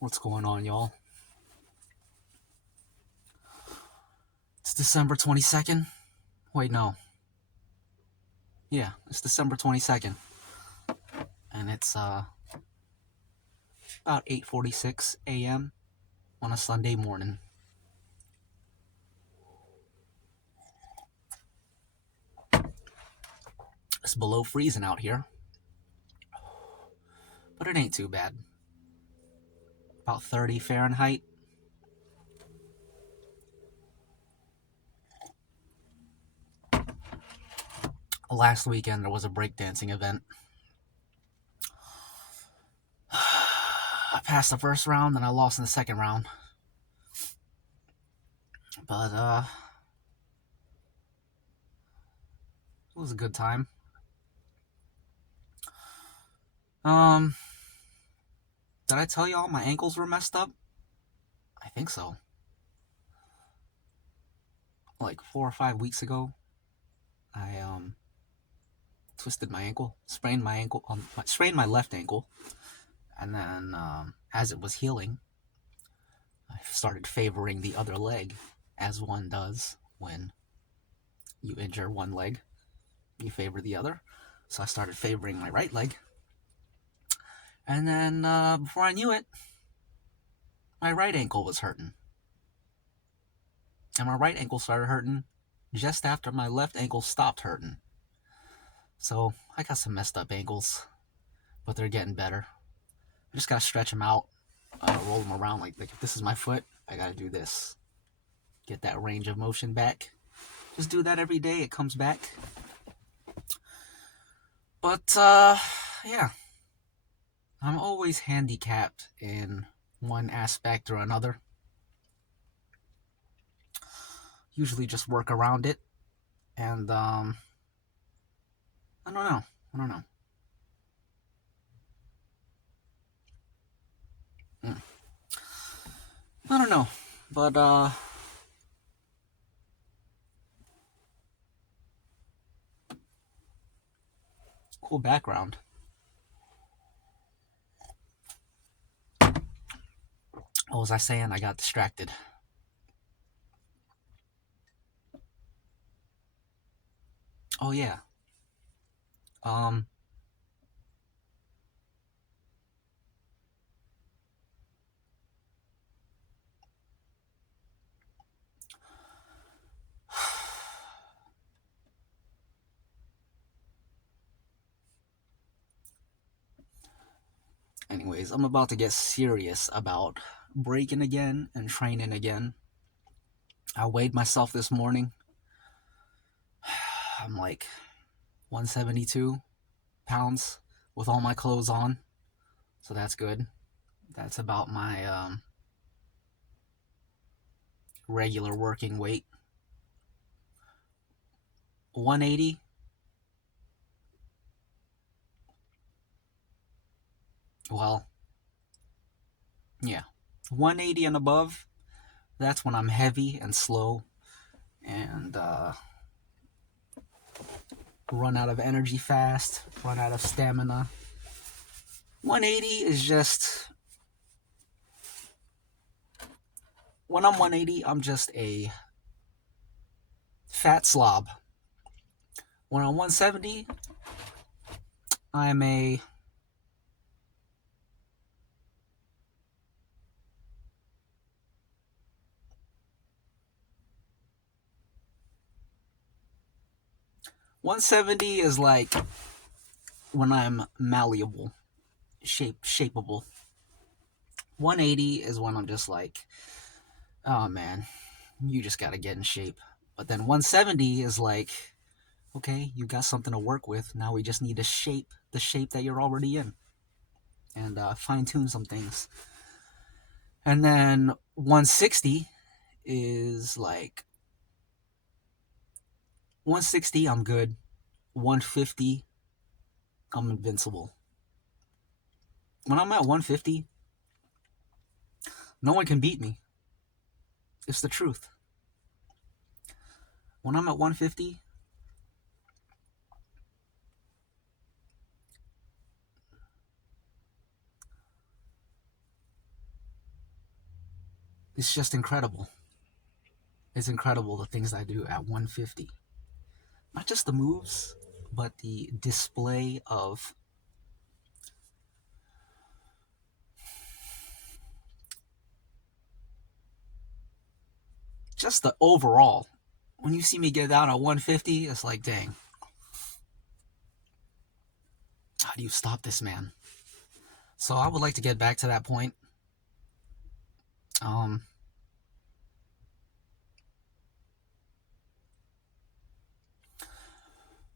What's going on, y'all? It's December 22nd. Wait, no. Yeah, it's December 22nd. And it's about 8:46 a.m. on a Sunday morning. It's below freezing out here. But it ain't too bad. About 30 Fahrenheit. Last weekend there was a breakdancing event. I passed the first round and I lost in the second round. But it was a good time. Did I tell y'all my ankles were messed up? I think so. Like 4 or 5 weeks ago, I twisted my ankle, sprained my left ankle, and then as it was healing, I started favoring the other leg, as one does when you injure one leg, you favor the other. So I started favoring my right leg, and then before I knew it, my right ankle was hurting, and my right ankle started hurting just after my left ankle stopped hurting. So I got some messed up ankles, but they're getting better. I just gotta stretch them out, roll them around like if this is my foot, I gotta do this. Get that range of motion back. Just do that every day, it comes back. But, yeah. I'm always handicapped in one aspect or another. Usually just work around it. And, I don't know. I don't know. But, cool background. What was I saying? I got distracted. Oh, yeah. Um, anyways, I'm about to get serious about breaking again and training again. I weighed myself this morning. I'm like 172 pounds with all my clothes on, so that's good. That's about my regular working weight. 180. Well, yeah, 180 and above. That's when I'm heavy and slow and run out of energy fast, run out of stamina. 180 is just, when I'm 180, I'm just a fat slob. When I'm 170, I'm a 170 is like when I'm malleable, shapeable. 180 is when I'm just like, oh man, you just gotta get in shape. But then 170 is like, okay, you got something to work with. Now we just need to shape the shape that you're already in and fine tune some things. And then 160 is like, 160, I'm good. 150, I'm invincible. When I'm at 150, no one can beat me. It's the truth. When I'm at 150, It's just incredible. It's incredible the things I do at 150. Not just the moves, but the display of just the overall. When you see me get down at 150, it's like, dang, how do you stop this man? So I would like to get back to that point. Um,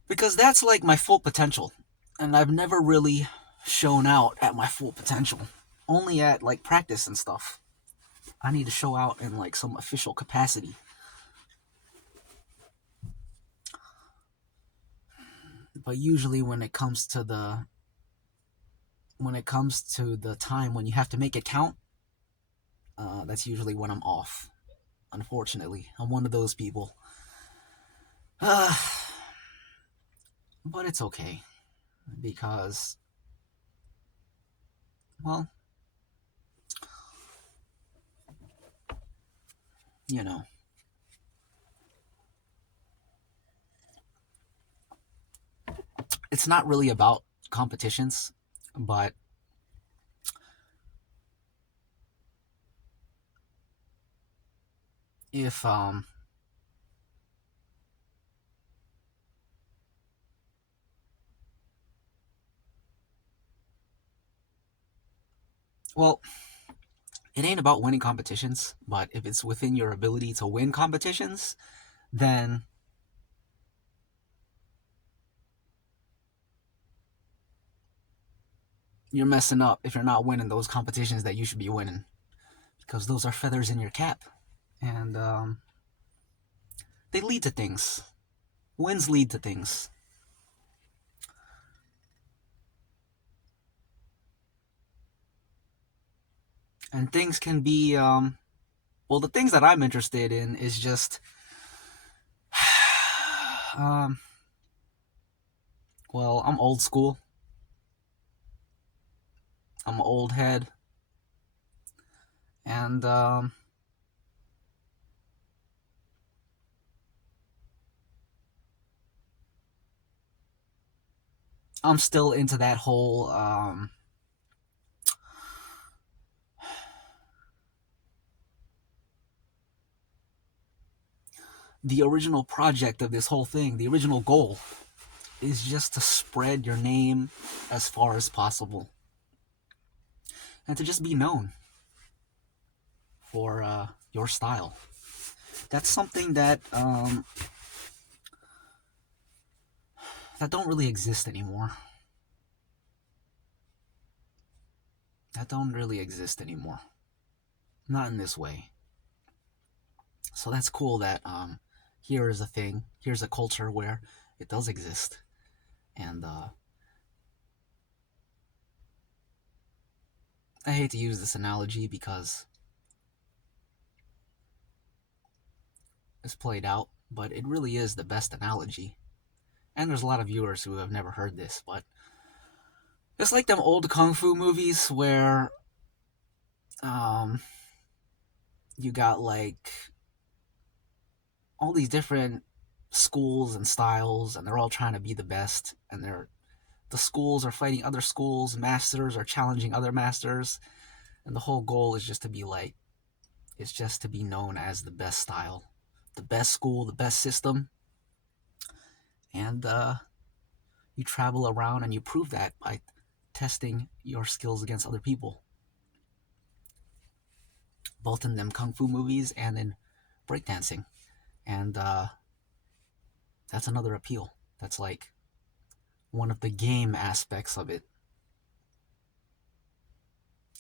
because that's like my full potential. And I've never really shown out at my full potential. Only at like practice and stuff. I need to show out in like some official capacity. But usually when it comes to the time when you have to make it count, that's usually when I'm off. Unfortunately, I'm one of those people. Uh, but it's okay because, well, you know, it's not really about competitions, but if well, it ain't about winning competitions, but if it's within your ability to win competitions, then you're messing up if you're not winning those competitions that you should be winning, because those are feathers in your cap, and they lead to things. Wins lead to things. And things can be, well, the things that I'm interested in is just, um, well, I'm old school. I'm an old head. And I'm still into that whole the original project of this whole thing, the original goal is just to spread your name as far as possible and to just be known for your style. That's something that don't really exist anymore. That don't really exist anymore. Not in this way. So that's cool that here is a thing. Here's a culture where it does exist, and I hate to use this analogy because it's played out, but it really is the best analogy. And there's a lot of viewers who have never heard this, but it's like them old kung fu movies where um, you got like all these different schools and styles, and they're all trying to be the best, and the schools are fighting other schools, masters are challenging other masters, and the whole goal is just to be like, it's just to be known as the best style, the best school, the best system, and you travel around and you prove that by testing your skills against other people, both in them kung fu movies and in breakdancing, and that's another appeal. That's like one of the game aspects of it.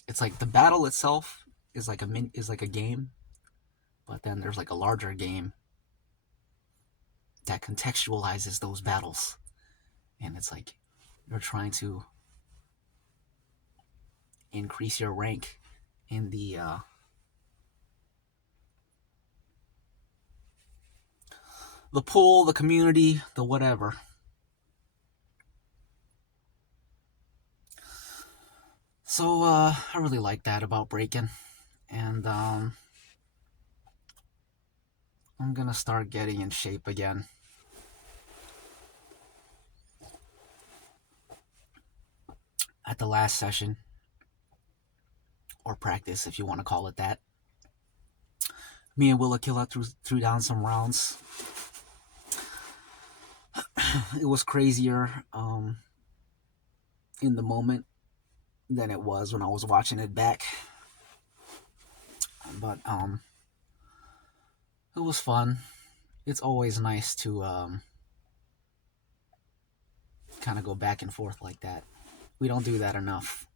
It's like the battle itself is like a game, but then there's like a larger game that contextualizes those battles, and it's like you're trying to increase your rank in the pool, the community, the whatever. So I really like that about breaking, and I'm gonna start getting in shape again. At the last session, or practice if you want to call it that, me and Willa Killa threw down some rounds. It was crazier in the moment than it was when I was watching it back. But it was fun. It's always nice to kind of go back and forth like that. We don't do that enough.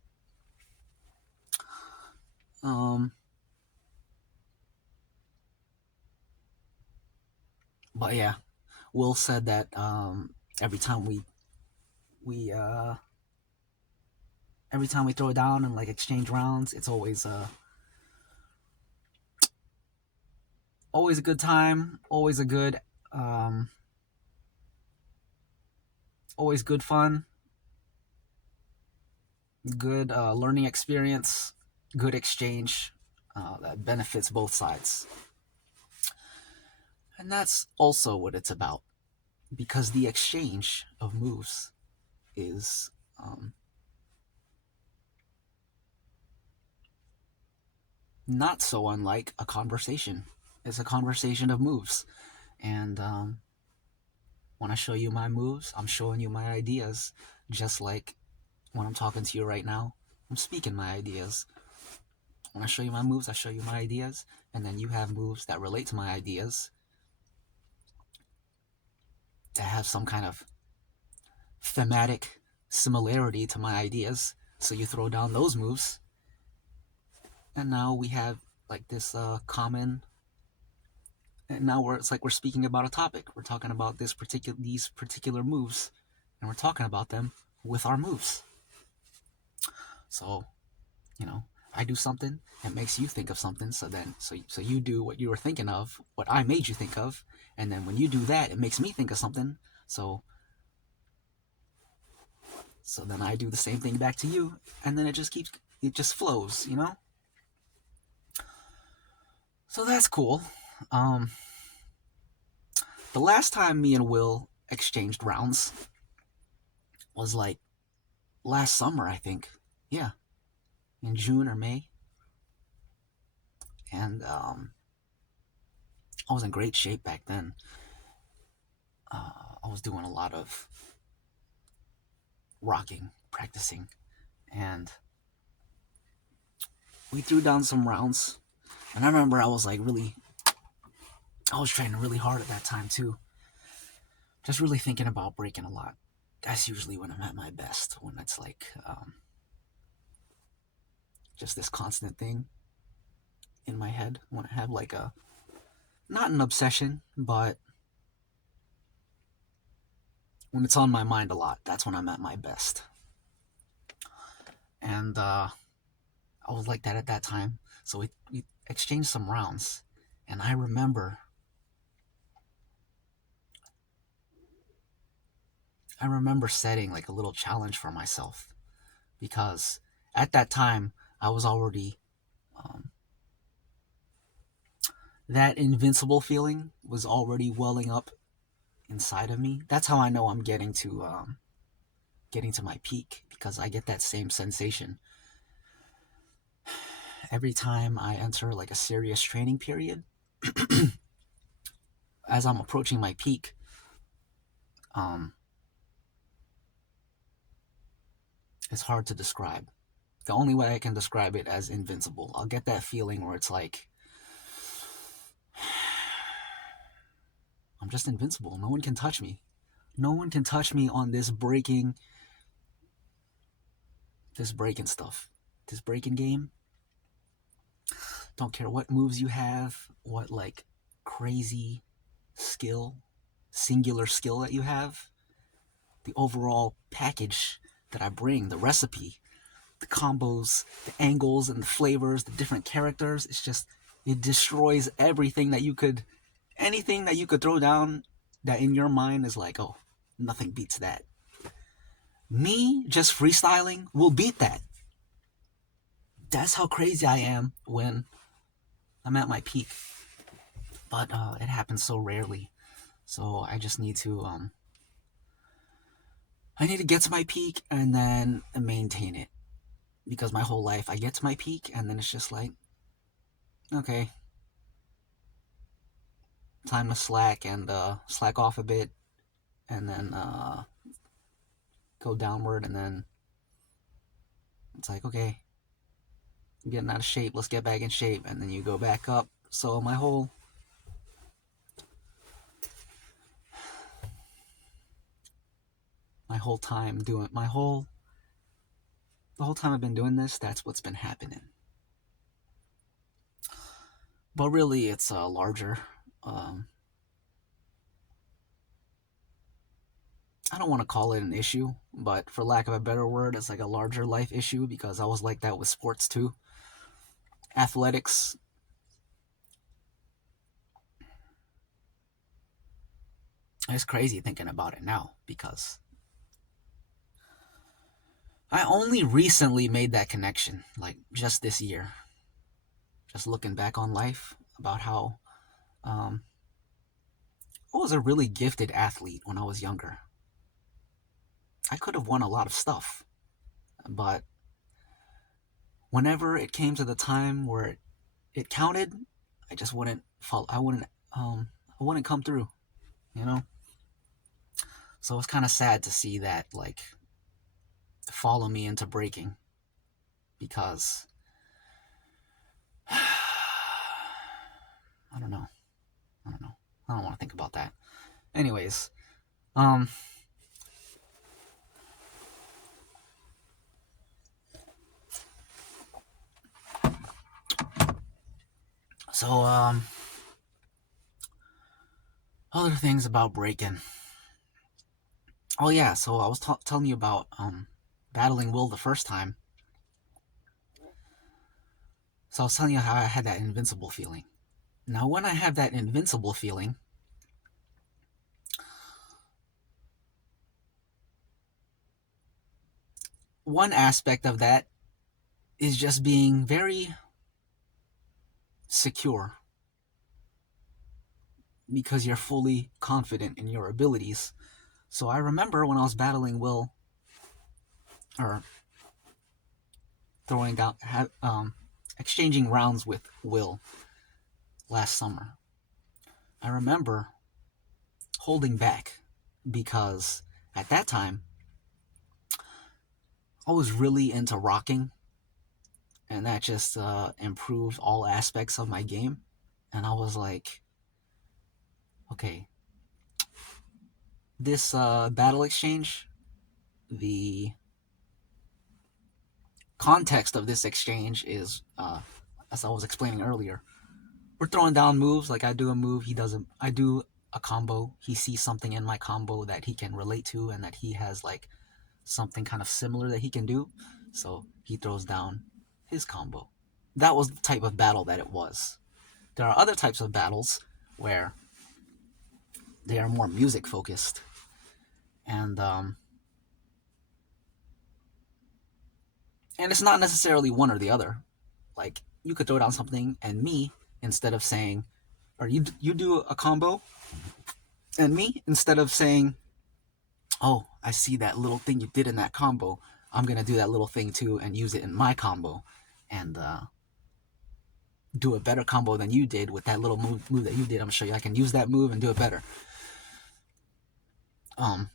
But yeah, Will said that every time we every time we throw down and like exchange rounds, it's always always a good time, always a good always good fun, good learning experience, good exchange that benefits both sides. And that's also what it's about, because the exchange of moves is not so unlike a conversation. It's a conversation of moves. And when I show you my moves, I'm showing you my ideas, just like when I'm talking to you right now, I'm speaking my ideas. When I show you my moves, I show you my ideas, and then you have moves that relate to my ideas, that have some kind of thematic similarity to my ideas. So you throw down those moves, and now we have like this common. And now it's like we're speaking about a topic. We're talking about these particular moves, and we're talking about them with our moves. So, I do something, it makes you think of something. So you do what you were thinking of, what I made you think of, and then when you do that, it makes me think of something. So then I do the same thing back to you, and then it just flows, So that's cool. The last time me and Will exchanged rounds was like last summer, I think. Yeah, in June or May. And I was in great shape back then. I was doing a lot of rocking, practicing, and we threw down some rounds. And I remember I was training really hard at that time too. Just really thinking about breaking a lot. That's usually when I'm at my best, when it's like just this constant thing in my head. When I have like not an obsession, but when it's on my mind a lot, that's when I'm at my best. And I was like that at that time. So we exchanged some rounds. And I remember setting like a little challenge for myself, because at that time I was already that invincible feeling was already welling up inside of me. That's how I know I'm getting to my peak, because I get that same sensation every time I enter like a serious training period. As I'm approaching my peak, it's hard to describe. The only way I can describe it as invincible. I'll get that feeling where it's like, I'm just invincible. No one can touch me. No one can touch me on this breaking stuff. This breaking game. Don't care what moves you have, what like crazy singular skill that you have. The overall package that I bring, the recipe, the combos, the angles and the flavors, the different characters, it destroys anything that you could throw down that in your mind is like, oh, nothing beats that. Me just freestyling will beat that. That's how crazy I am when I'm at my peak. but it happens so rarely. So I just need to I need to get to my peak and then maintain it, because my whole life I get to my peak and then it's just like, okay, time to slack off a bit, and then go downward, and then it's like, okay, I'm getting out of shape, let's get back in shape, and then you go back up. So my whole time doing the whole time I've been doing this, that's what's been happening. But really, it's a larger. I don't want to call it an issue, but for lack of a better word, it's like a larger life issue, because I was like that with sports too. Athletics. It's crazy thinking about it now, because I only recently made that connection, like just this year. Just looking back on life, about how um, I was a really gifted athlete when I was younger. I could have won a lot of stuff, but whenever it came to the time where it counted, I just wouldn't follow. I wouldn't come through, you know. So it's kind of sad to see that, like, follow me into breaking, because I don't know. I don't know. I don't want to think about that. Anyways, um, so other things about breaking. Oh yeah, so I was telling you about battling Will the first time. So I was telling you how I had that invincible feeling. Now, when I have that invincible feeling, one aspect of that is just being very secure, because you're fully confident in your abilities. So I remember when I was battling Will, or throwing down, exchanging rounds with Will last summer. I remember holding back, because at that time I was really into rocking, and that just improved all aspects of my game. And I was like, okay, this battle exchange, the context of this exchange is, as I was explaining earlier, we're throwing down moves. Like, I do a move, he doesn't. I do a combo, he sees something in my combo that he can relate to, and that he has like something kind of similar that he can do. So he throws down his combo. That was the type of battle that it was. There are other types of battles where they are more music focused, and and it's not necessarily one or the other. Like, you could throw down something, and me, instead of saying, or you do a combo, and me, instead of saying, oh, I see that little thing you did in that combo, I'm gonna do that little thing too and use it in my combo, and do a better combo than you did with that little move that you did. I'm gonna show you I can use that move and do it better. Um,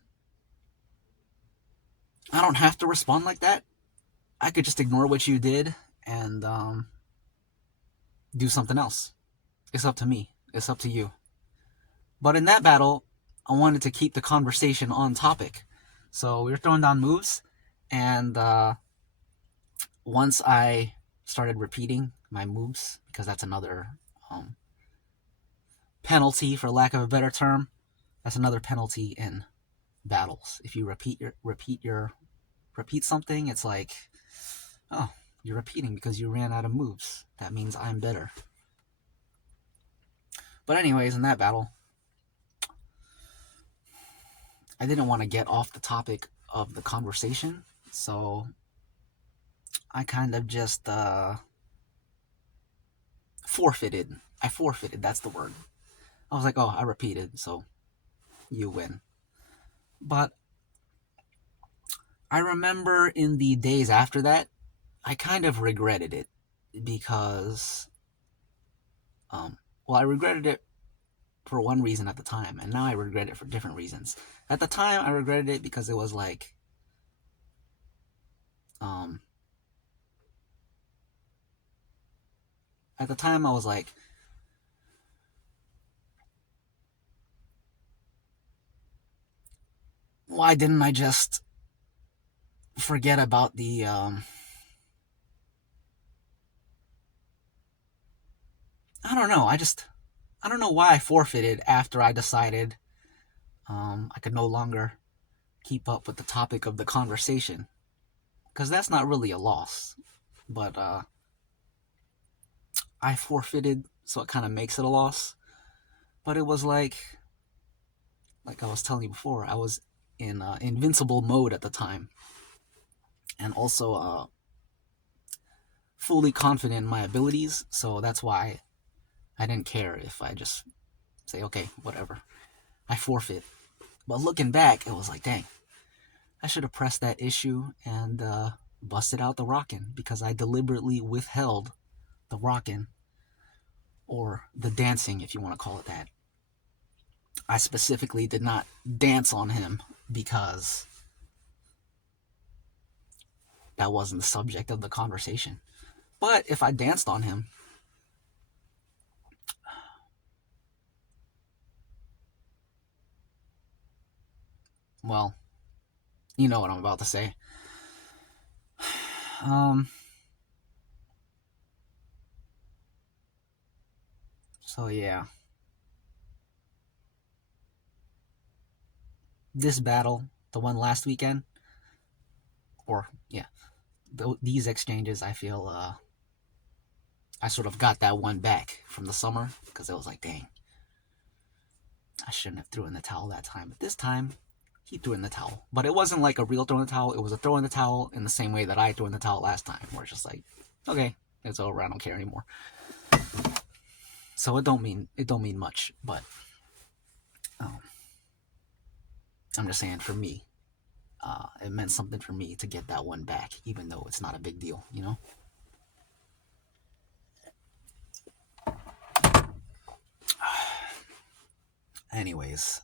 I don't have to respond like that. I could just ignore what you did and do something else. It's up to me. It's up to you. But in that battle, I wanted to keep the conversation on topic. So we were throwing down moves, and once I started repeating my moves, because that's another um, penalty, for lack of a better term, that's another penalty in battles. If you repeat something, it's like, oh, you're repeating because you ran out of moves. That means I'm better. But anyways, in that battle, I didn't want to get off the topic of the conversation, so I kind of just forfeited. I forfeited, that's the word. I was like, oh, I repeated, so you win. But I remember in the days after that, I kind of regretted it because, well, I regretted it for one reason at the time, and now I regret it for different reasons. At the time, I regretted it because it was like, um, at the time I was like, why didn't I just forget about the, I don't know, I don't know why I forfeited after I decided I could no longer keep up with the topic of the conversation. Because that's not really a loss. But I forfeited, so it kind of makes it a loss. But it was like I was telling you before, I was in invincible mode at the time. And also fully confident in my abilities. So that's why I didn't care if I just say, okay, whatever. I forfeit. But looking back, it was like, dang, I should have pressed that issue and busted out the rockin' because I deliberately withheld the rockin', or the dancing, if you want to call it that. I specifically did not dance on him because that wasn't the subject of the conversation. But if I danced on him, well, you know what I'm about to say. Um, so yeah, this battle, the one last weekend, or yeah, these exchanges, I feel I sort of got that one back from the summer because it was like, dang, I shouldn't have thrown in the towel that time. But this time, he threw in the towel. But it wasn't like a real throw in the towel. It was a throw in the towel in the same way that I threw in the towel last time, where it's just like, okay, it's over. I don't care anymore. So it don't mean much, but um, I'm just saying for me, it meant something for me to get that one back, even though it's not a big deal, you know. Anyways,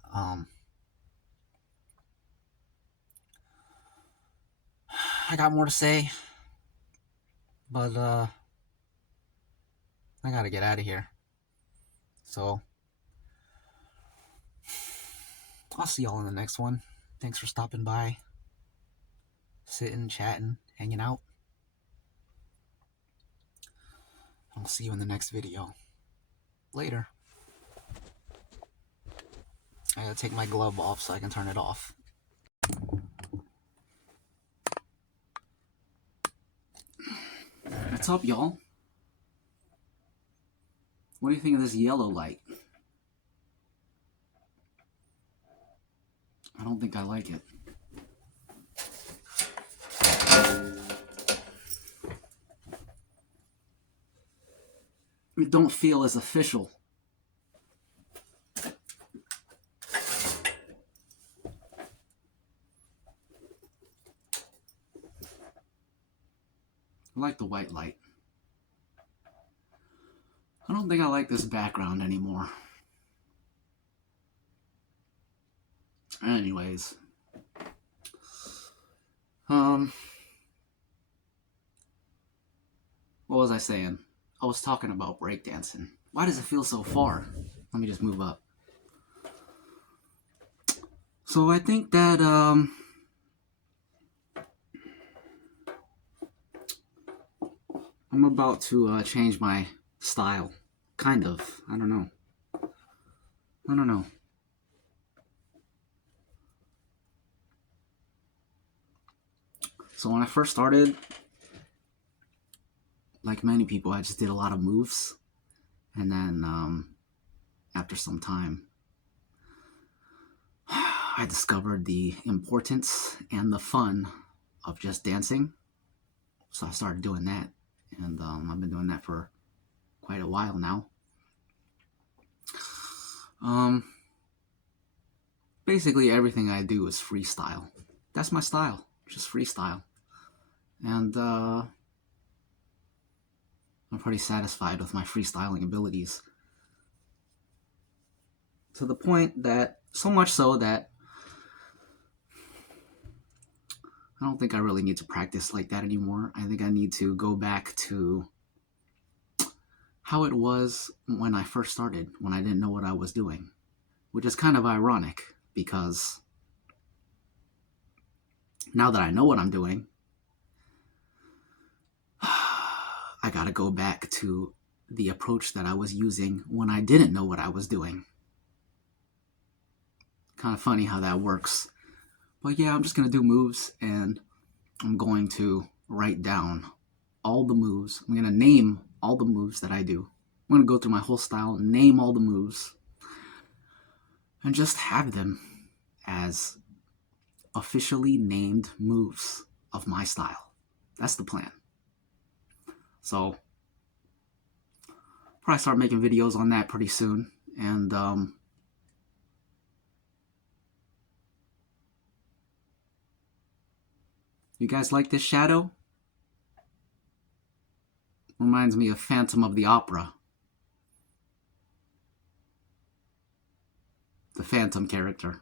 I got more to say, but I gotta get out of here. So I'll see y'all in the next one. Thanks for stopping by, sitting, chatting, hanging out. I'll see you in the next video. Later. I gotta take my glove off so I can turn it off. What's up, y'all? What do you think of this yellow light? I don't think I like it. It don't feel as official. I like the white light. I don't think I like this background anymore. Anyways. What was I saying? I was talking about breakdancing. Why does it feel so far? Let me just move up. So I think that I'm about to change my style. Kind of. I don't know. So when I first started, like many people, I just did a lot of moves. And then after some time, I discovered the importance and the fun of just dancing. So I started doing that. And I've been doing that for quite a while now. Um, basically everything I do is freestyle. That's my style, just freestyle. And I'm pretty satisfied with my freestyling abilities. To the point that, so much so that I don't think I really need to practice like that anymore. I think I need to go back to how it was when I first started, when I didn't know what I was doing. Which is kind of ironic because now that I know what I'm doing, I gotta go back to the approach that I was using when I didn't know what I was doing. Kind of funny how that works. But yeah, I'm just gonna do moves and I'm going to write down all the moves. I'm gonna name all the moves that I do. I'm gonna go through my whole style, name all the moves, and just have them as officially named moves of my style. That's the plan. So probably start making videos on that pretty soon. And you guys like this shadow? Reminds me of Phantom of the Opera. The Phantom character.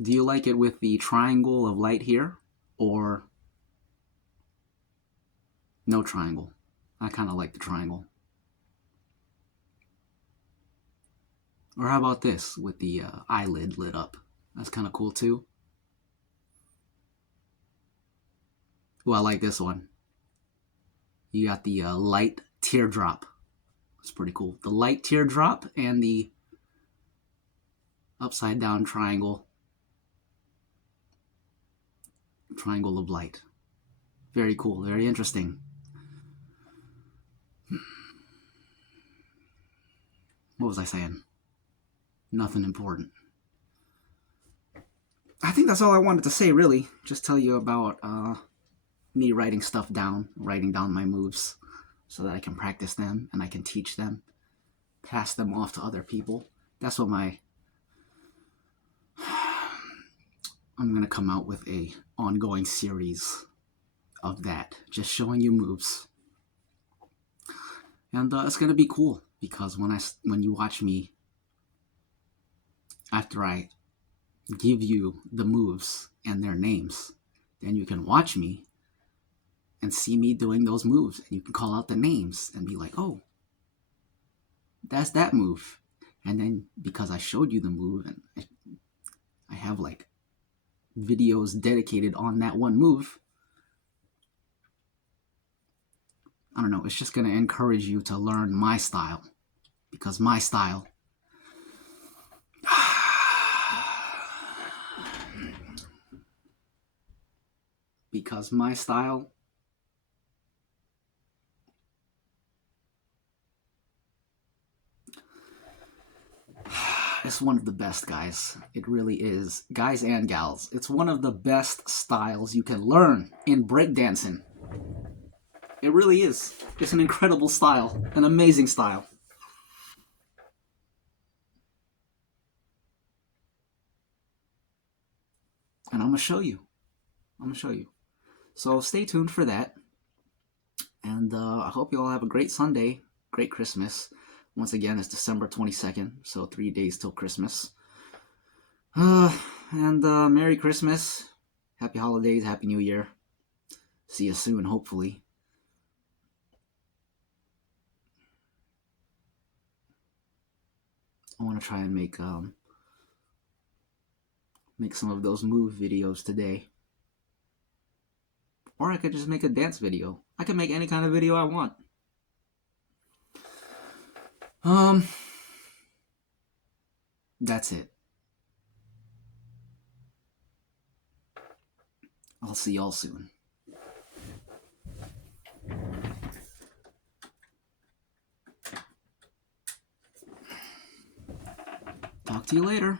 Do you like it with the triangle of light here? Or no triangle? I kind of like the triangle. Or how about this with the eyelid lit up? That's kind of cool too. Well, I like this one. You got the light teardrop. It's pretty cool. The light teardrop and the upside down triangle. Triangle of light. Very cool. Very interesting. What was I saying? Nothing important. I think that's all I wanted to say, really. Just tell you about me writing stuff down, writing down my moves so that I can practice them and I can teach them, pass them off to other people. That's what I'm going to come out with a ongoing series of that, just showing you moves. And it's going to be cool because when you watch me, after I give you the moves and their names, then you can watch me and see me doing those moves. And you can call out the names and be like, oh, that's that move. And then because I showed you the move and I have like videos dedicated on that one move, I don't know, it's just going to encourage you to learn my style. Because my style because my style is one of the best, guys. It really is. Guys and gals, it's one of the best styles you can learn in breakdancing. It really is. It's an incredible style, an amazing style. And I'm going to show you. So stay tuned for that. And I hope you all have a great Sunday, great Christmas. Once again, it's December 22nd, so 3 days till Christmas. And Merry Christmas, Happy Holidays, Happy New Year. See you soon, hopefully. I want to try and make some of those move videos today. Or I could just make a dance video. I can make any kind of video I want. That's it. I'll see y'all soon. Talk to you later.